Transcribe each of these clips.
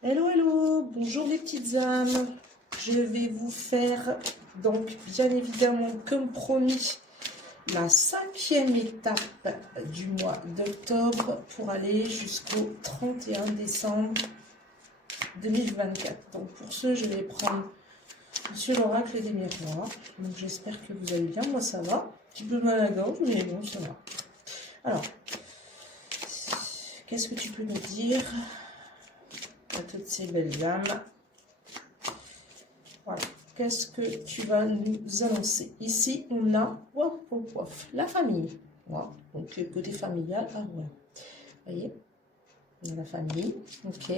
Hello, hello, bonjour les petites âmes. Je vais vous faire, donc, bien évidemment, comme promis, la 5e étape du mois d'octobre pour aller jusqu'au 31 décembre 2024. Donc, pour ce, je vais prendre Monsieur l'oracle des miroirs. Donc, j'espère que vous allez bien. Moi, ça va. Un petit peu mal à la gorge, mais bon, ça va. Alors, qu'est-ce que tu peux nous dire à toutes ces belles âmes? Voilà. Qu'est-ce que tu vas nous annoncer? Ici, on a la famille. Voilà. Donc, côté familial. Ah ouais. Vous voyez? On a la famille. Ok.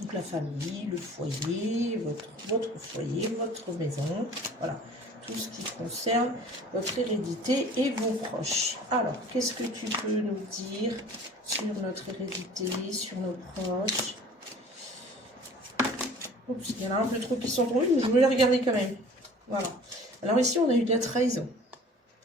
Donc, la famille, le foyer, votre foyer, votre maison. Voilà. Tout ce qui concerne votre hérédité et vos proches. Alors, qu'est-ce que tu peux nous dire sur notre hérédité, sur nos proches? Oups, il y en a un peu trop qui sont drôles, mais je vais les regarder quand même. Voilà. Alors ici, on a eu de la trahison.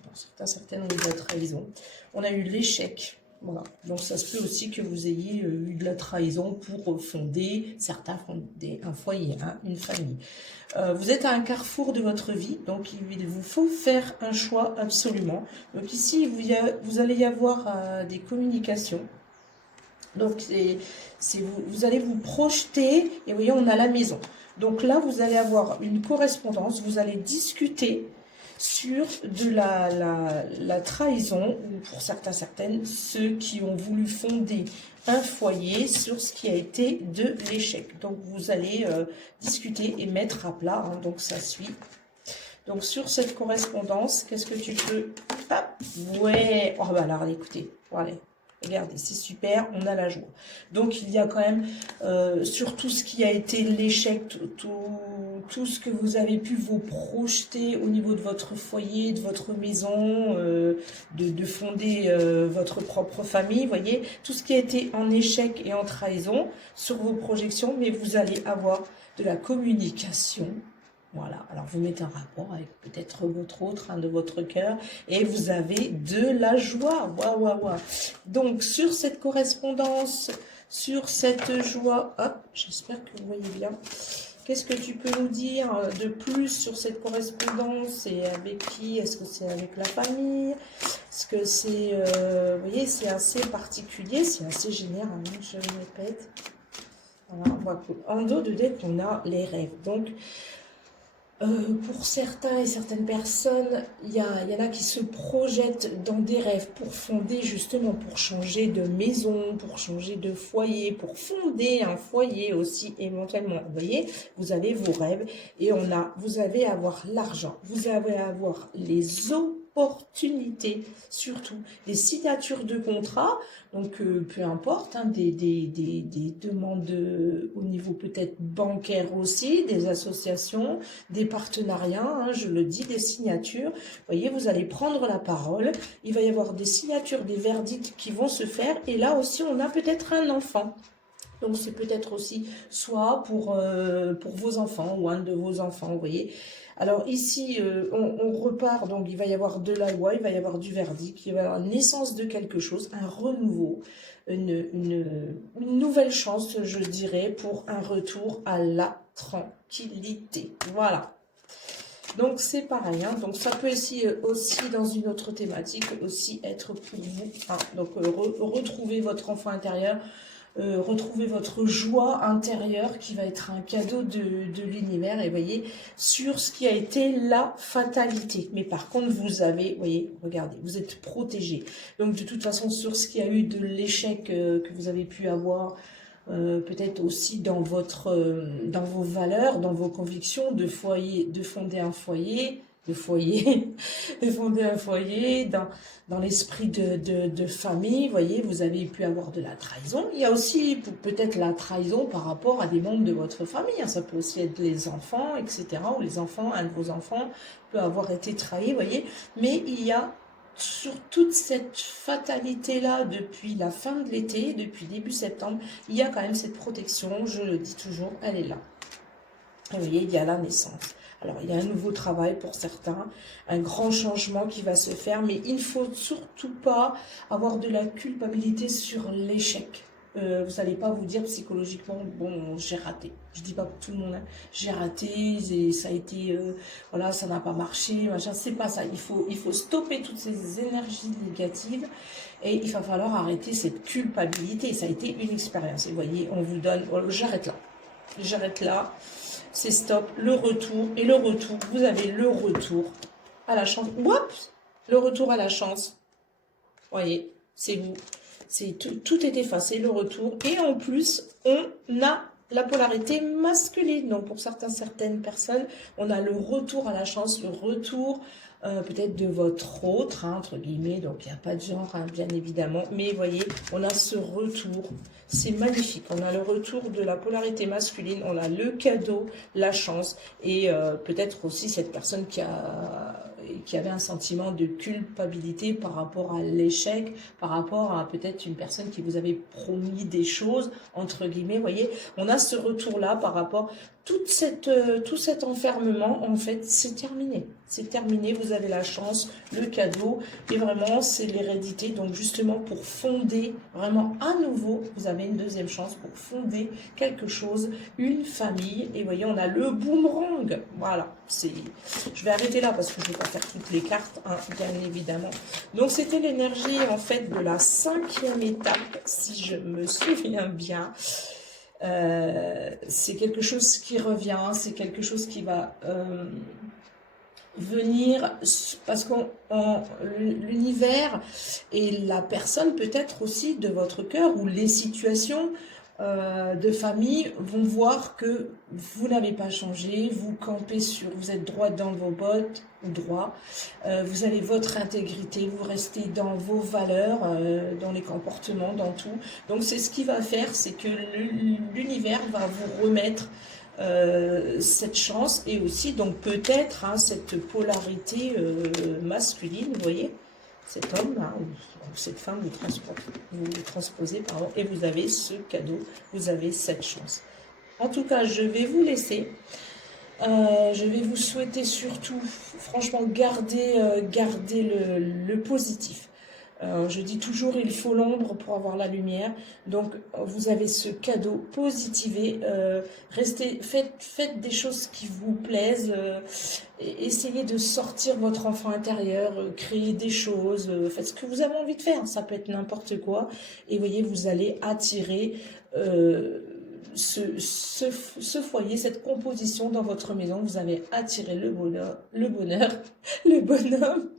Alors, certaines ont eu de la trahison. On a eu l'échec. Voilà. Donc ça se peut aussi que vous ayez eu de la trahison pour fonder, certains fonder un foyer, hein, une famille. Vous êtes à un carrefour de votre vie, donc il vous faut faire un choix absolument. Donc ici, vous allez y avoir des communications. Donc, vous allez vous projeter, et vous voyez, on a la maison. Donc là, vous allez avoir une correspondance, vous allez discuter sur de la trahison, ou pour certaines, ceux qui ont voulu fonder un foyer sur ce qui a été de l'échec. Donc, vous allez discuter et mettre à plat, hein, donc ça suit. Donc, sur cette correspondance, qu'est-ce que tu peux... Hop, ouais, oh bah alors, écoutez, voilà. Regardez, c'est super, on a la joie. Donc, il y a quand même, sur tout ce qui a été l'échec, tout ce que vous avez pu vous projeter au niveau de votre foyer, de votre maison, de fonder votre propre famille, vous voyez, tout ce qui a été en échec et en trahison sur vos projections, mais vous allez avoir de la communication. Voilà, alors vous mettez un rapport avec peut-être votre autre, un de votre cœur, et vous avez de la joie. Waouh, waouh, waouh. Donc, sur cette correspondance, sur cette joie, hop, j'espère que vous voyez bien. Qu'est-ce que tu peux nous dire de plus sur cette correspondance? Et avec qui? Est-ce que c'est avec la famille? Est-ce que c'est, vous voyez, c'est assez particulier, c'est assez général, hein, je le répète. Voilà, on voit qu'en dos de deck, on a les rêves. Donc, pour certains et certaines personnes, il y en a qui se projettent dans des rêves pour fonder justement, pour changer de maison, pour changer de foyer, pour fonder un foyer aussi éventuellement. Vous voyez, vous avez vos rêves et vous allez avoir l'argent, vous allez avoir les opportunités, surtout des signatures de contrats, donc peu importe, hein, des demandes au niveau peut-être bancaire aussi, des associations, des partenariats, hein, je le dis, des signatures. Vous voyez, vous allez prendre la parole. Il va y avoir des signatures, des verdicts qui vont se faire. Et là aussi, on a peut-être un enfant. Donc, c'est peut-être aussi soit pour vos enfants ou un de vos enfants, vous voyez. Alors ici, on repart, donc il va y avoir de la loi, il va y avoir du verdict, il va y avoir une naissance de quelque chose, un renouveau, une nouvelle chance, je dirais, pour un retour à la tranquillité. Voilà. Donc c'est pareil, hein. Donc ça peut aussi dans une autre thématique aussi être pour vous, hein. Donc retrouver votre enfant intérieur, retrouver votre joie intérieure qui va être un cadeau de l'univers, et voyez, sur ce qui a été la fatalité. Mais par contre, vous avez, voyez, regardez, vous êtes protégé. Donc de toute façon, sur ce qui a eu de l'échec que vous avez pu avoir, peut-être aussi dans dans vos valeurs, dans vos convictions de fonder un foyer, de fonder un foyer, dans l'esprit de famille, voyez, vous avez pu avoir de la trahison. Il y a aussi peut-être la trahison par rapport à des membres de votre famille, hein. Ça peut aussi être les enfants, etc., ou les enfants, un de vos enfants peut avoir été trahi, voyez, mais il y a sur toute cette fatalité-là, depuis la fin de l'été, depuis début septembre, il y a quand même cette protection, je le dis toujours, elle est là. Vous voyez, il y a la naissance. Alors, il y a un nouveau travail pour certains, un grand changement qui va se faire, mais il ne faut surtout pas avoir de la culpabilité sur l'échec. vous n'allez pas vous dire psychologiquement, bon, j'ai raté. Je dis pas pour tout le monde, hein, j'ai raté, et ça a été, voilà, ça n'a pas marché, machin. C'est pas ça. Il faut stopper toutes ces énergies négatives et il va falloir arrêter cette culpabilité. Ça a été une expérience. Et vous voyez, on vous donne, oh, j'arrête là. J'arrête là. C'est stop. Le retour. Et le retour, vous avez le retour à la chance. Oups, le retour à la chance. Vous voyez, c'est vous. Tout est effacé, le retour. Et en plus, on a la polarité masculine. Donc, pour certaines personnes, on a le retour à la chance, le retour peut-être de votre autre, hein, entre guillemets. Donc, il n'y a pas de genre, hein, bien évidemment. Mais vous voyez, on a ce retour. C'est magnifique. On a le retour de la polarité masculine. On a le cadeau, la chance. Et peut-être aussi cette personne qui avait un sentiment de culpabilité par rapport à l'échec, par rapport à peut-être une personne qui vous avait promis des choses, entre guillemets, vous voyez, on a ce retour-là par rapport, tout cet enfermement, en fait, c'est terminé. C'est terminé, vous avez la chance, le cadeau, et vraiment, c'est l'hérédité. Donc, justement, pour fonder, vraiment, à nouveau, vous avez une deuxième chance pour fonder quelque chose, une famille. Et vous voyez, on a le boomerang. Voilà, je vais arrêter là parce que je ne vais pas faire toutes les cartes, hein, bien évidemment. Donc, c'était l'énergie, en fait, de la 5e étape, si je me souviens bien. C'est quelque chose qui revient, c'est quelque chose qui va venir, parce que l'univers et la personne peut-être aussi de votre cœur ou les situations de famille vont voir que vous n'avez pas changé, vous campez vous êtes droit dans vos bottes, ou droit, vous avez votre intégrité, vous restez dans vos valeurs, dans les comportements, dans tout. Donc c'est ce qui va faire, c'est que l'univers va vous remettre cette chance et aussi donc peut-être hein, cette polarité masculine, vous voyez, cet homme hein, ou cette femme vous transposez pardon, et vous avez ce cadeau, vous avez cette chance. En tout cas, je vais vous laisser. Je vais vous souhaiter surtout, franchement, garder le positif. Je dis toujours, il faut l'ombre pour avoir la lumière. Donc, vous avez ce cadeau, positivez, faites des choses qui vous plaisent, essayez de sortir votre enfant intérieur, créer des choses, faites ce que vous avez envie de faire. Ça peut être n'importe quoi. Et voyez, vous allez attirer ce foyer, cette composition dans votre maison. Vous avez attiré le bonheur, le bonhomme.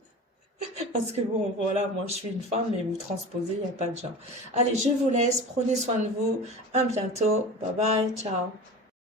Parce que bon, voilà, moi je suis une femme, mais vous transposez, il n'y a pas de genre. Allez, je vous laisse, prenez soin de vous, à bientôt, bye bye, ciao.